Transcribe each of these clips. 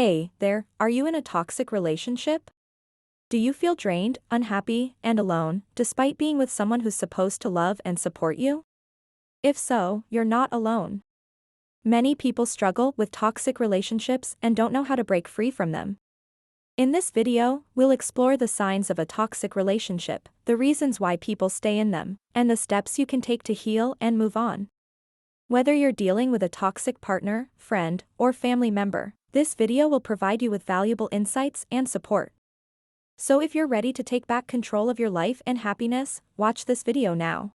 Hey there, are you in a toxic relationship? Do you feel drained, unhappy, and alone, despite being with someone who's supposed to love and support you? If so, you're not alone. Many people struggle with toxic relationships and don't know how to break free from them. In this video, we'll explore the signs of a toxic relationship, the reasons why people stay in them, and the steps you can take to heal and move on. Whether you're dealing with a toxic partner, friend, or family member, this video will provide you with valuable insights and support. So if you're ready to take back control of your life and happiness, watch this video now.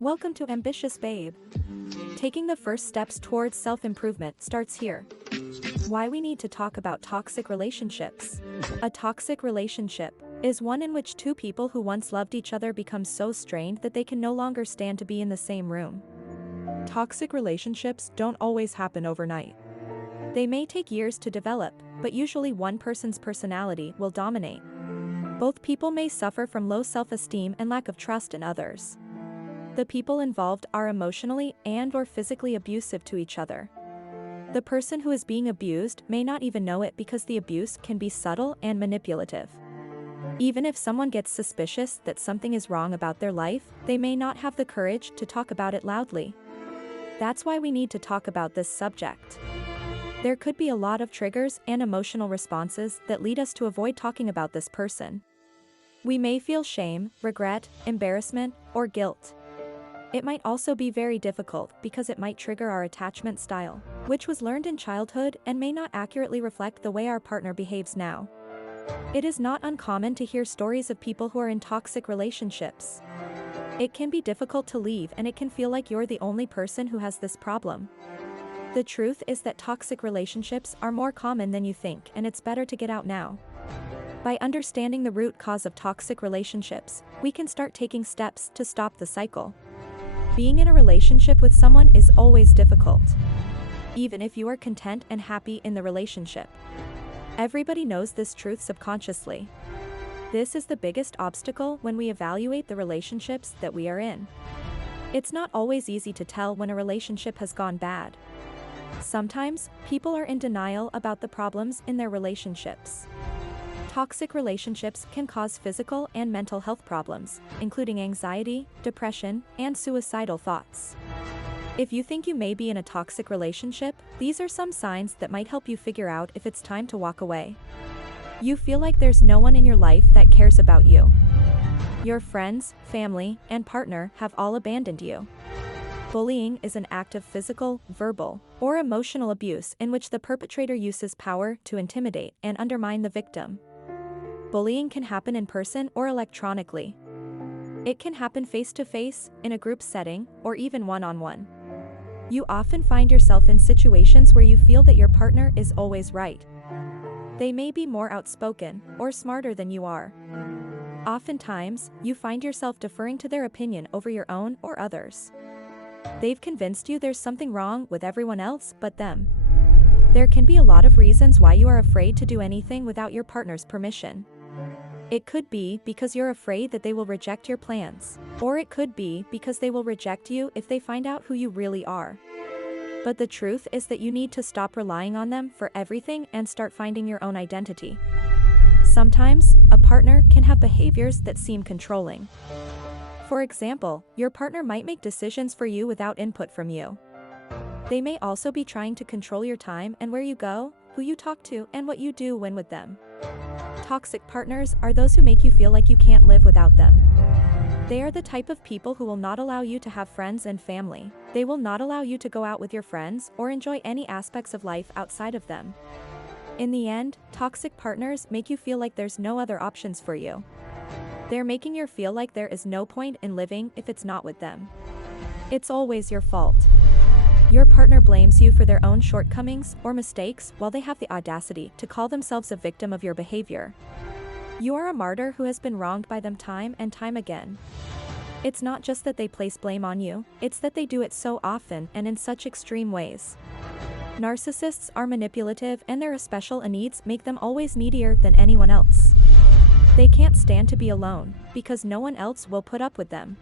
Welcome to Ambitious Babe. Taking the first steps towards self-improvement starts here. Why we need to talk about toxic relationships. A toxic relationship is one in which two people who once loved each other become so strained that they can no longer stand to be in the same room. Toxic relationships don't always happen overnight. They may take years to develop, but usually one person's personality will dominate. Both people may suffer from low self-esteem and lack of trust in others. The people involved are emotionally and/or physically abusive to each other. The person who is being abused may not even know it because the abuse can be subtle and manipulative. Even if someone gets suspicious that something is wrong about their life, they may not have the courage to talk about it loudly. That's why we need to talk about this subject. There could be a lot of triggers and emotional responses that lead us to avoid talking about this person. We may feel shame, regret, embarrassment, or guilt. It might also be very difficult because it might trigger our attachment style, which was learned in childhood and may not accurately reflect the way our partner behaves now. It is not uncommon to hear stories of people who are in toxic relationships. It can be difficult to leave and it can feel like you're the only person who has this problem. The truth is that toxic relationships are more common than you think, and it's better to get out now. By understanding the root cause of toxic relationships, we can start taking steps to stop the cycle. Being in a relationship with someone is always difficult, even if you are content and happy in the relationship. Everybody knows this truth subconsciously. This is the biggest obstacle when we evaluate the relationships that we are in. It's not always easy to tell when a relationship has gone bad. Sometimes, people are in denial about the problems in their relationships. Toxic relationships can cause physical and mental health problems, including anxiety, depression, and suicidal thoughts. If you think you may be in a toxic relationship, these are some signs that might help you figure out if it's time to walk away. You feel like there's no one in your life that cares about you. Your friends, family, and partner have all abandoned you. Bullying is an act of physical, verbal, or emotional abuse in which the perpetrator uses power to intimidate and undermine the victim. Bullying can happen in person or electronically. It can happen face-to-face, in a group setting, or even one-on-one. You often find yourself in situations where you feel that your partner is always right. They may be more outspoken or smarter than you are. Oftentimes, you find yourself deferring to their opinion over your own or others. They've convinced you there's something wrong with everyone else but them. There can be a lot of reasons why you are afraid to do anything without your partner's permission. It could be because you're afraid that they will reject your plans, or it could be because they will reject you if they find out who you really are. But the truth is that you need to stop relying on them for everything and start finding your own identity. Sometimes, a partner can have behaviors that seem controlling. For example, your partner might make decisions for you without input from you. They may also be trying to control your time and where you go, who you talk to, and what you do when with them. Toxic partners are those who make you feel like you can't live without them. They are the type of people who will not allow you to have friends and family. They will not allow you to go out with your friends or enjoy any aspects of life outside of them. In the end, toxic partners make you feel like there's no other options for you. They're making you feel like there is no point in living if it's not with them. It's always your fault. Your partner blames you for their own shortcomings or mistakes while they have the audacity to call themselves a victim of your behavior. You are a martyr who has been wronged by them time and time again. It's not just that they place blame on you, it's that they do it so often and in such extreme ways. Narcissists are manipulative and their special needs make them always needier than anyone else. They can't stand to be alone, because no one else will put up with them.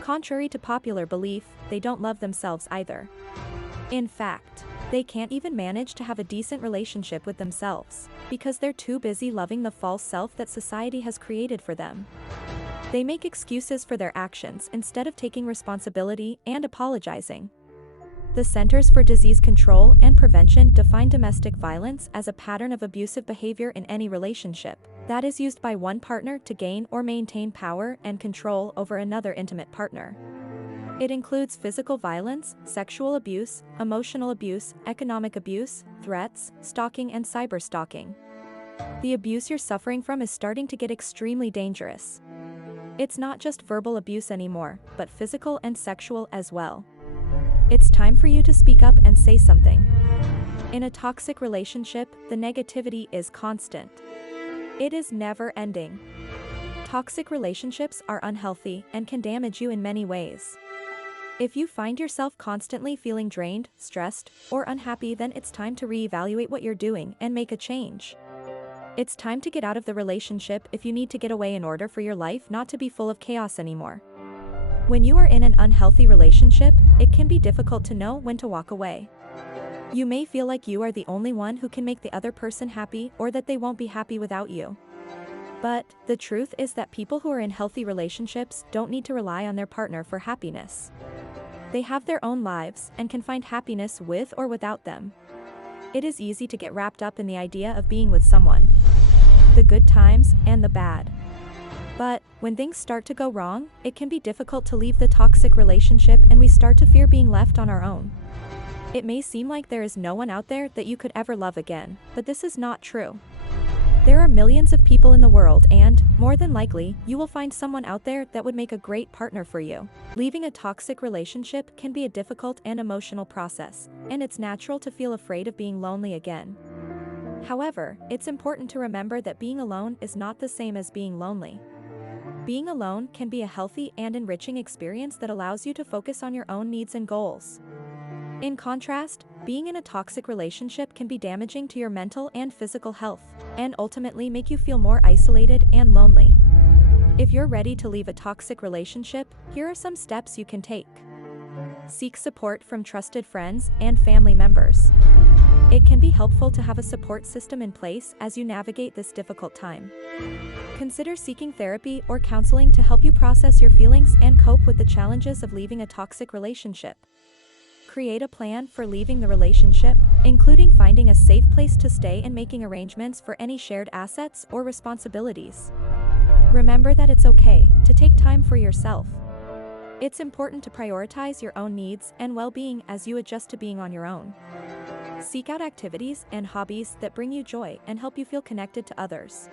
Contrary to popular belief, they don't love themselves either. In fact, They can't even manage to have a decent relationship with themselves, because they're too busy loving the false self that society has created for them. They make excuses for their actions instead of taking responsibility and apologizing. The Centers for Disease Control and Prevention define domestic violence as a pattern of abusive behavior in any relationship that is used by one partner to gain or maintain power and control over another intimate partner. It includes physical violence, sexual abuse, emotional abuse, economic abuse, threats, stalking, and cyberstalking. The abuse you're suffering from is starting to get extremely dangerous. It's not just verbal abuse anymore, but physical and sexual as well. It's time for you to speak up and say something. In a toxic relationship, the negativity is constant. It is never ending. Toxic relationships are unhealthy and can damage you in many ways. If you find yourself constantly feeling drained, stressed, or unhappy, then it's time to reevaluate what you're doing and make a change. It's time to get out of the relationship if you need to get away in order for your life not to be full of chaos anymore. When you are in an unhealthy relationship, it can be difficult to know when to walk away. You may feel like you are the only one who can make the other person happy, or that they won't be happy without you. But the truth is that people who are in healthy relationships don't need to rely on their partner for happiness. They have their own lives and can find happiness with or without them. It is easy to get wrapped up in the idea of being with someone, the good times and the bad. But when things start to go wrong, it can be difficult to leave the toxic relationship, and we start to fear being left on our own. It may seem like there is no one out there that you could ever love again, but this is not true. There are millions of people in the world, and, more than likely, you will find someone out there that would make a great partner for you. Leaving a toxic relationship can be a difficult and emotional process, and it's natural to feel afraid of being lonely again. However, it's important to remember that being alone is not the same as being lonely. Being alone can be a healthy and enriching experience that allows you to focus on your own needs and goals. In contrast, being in a toxic relationship can be damaging to your mental and physical health, and ultimately make you feel more isolated and lonely. If you're ready to leave a toxic relationship, here are some steps you can take. Seek support from trusted friends and family members. It can be helpful to have a support system in place as you navigate this difficult time. Consider seeking therapy or counseling to help you process your feelings and cope with the challenges of leaving a toxic relationship. Create a plan for leaving the relationship, including finding a safe place to stay and making arrangements for any shared assets or responsibilities. Remember that it's okay to take time for yourself. It's important to prioritize your own needs and well-being as you adjust to being on your own. Seek out activities and hobbies that bring you joy and help you feel connected to others.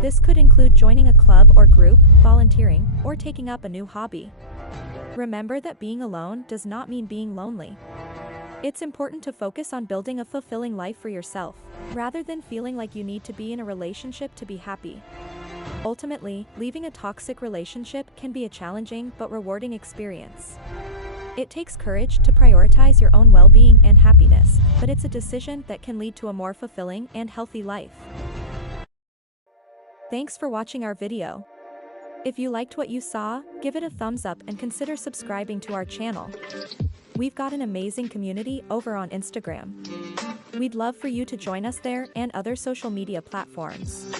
This could include joining a club or group, volunteering, or taking up a new hobby. Remember that being alone does not mean being lonely. It's important to focus on building a fulfilling life for yourself, rather than feeling like you need to be in a relationship to be happy. Ultimately, leaving a toxic relationship can be a challenging but rewarding experience. It takes courage to prioritize your own well-being and happiness, but it's a decision that can lead to a more fulfilling and healthy life. Thanks for watching our video. If you liked what you saw, give it a thumbs up and consider subscribing to our channel. We've got an amazing community over on Instagram. We'd love for you to join us there and other social media platforms.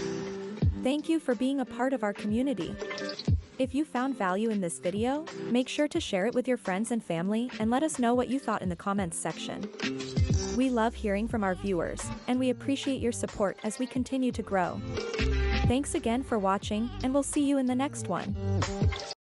Thank you for being a part of our community. If you found value in this video, make sure to share it with your friends and family and let us know what you thought in the comments section. We love hearing from our viewers, and we appreciate your support as we continue to grow. Thanks again for watching, and we'll see you in the next one.